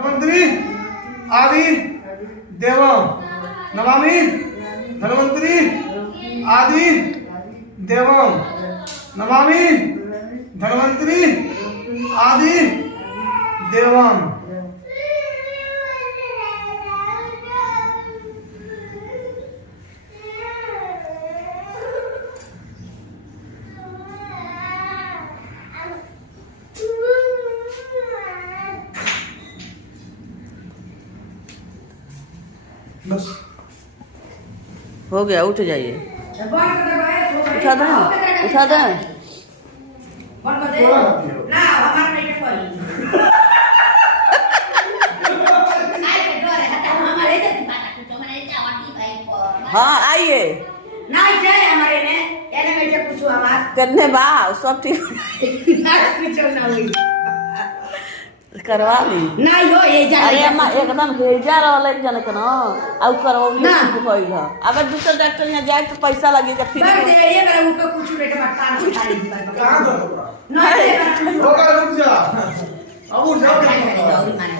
धन्वंतरी आदि देवम नमामि धन्वंतरी आदि देवम नमामि धन्वंतरी आदि देवम। बस हो गया, उठ जाइए। उठा दो, उठा दो। हाँ आइए करने बा सब ठीक करवा ली। नहीं हो ये अरे अम्मा एकदम भेजा रहल जन के न आउ करवा ली भइल ह। अगर दूसरा डॉक्टर यहाँ जाए तो पैसा लगी त फिर बस ये मेरा उनको कुछ लेके बता ना खाली कहां दो नहीं रुक जा अब उठ जा।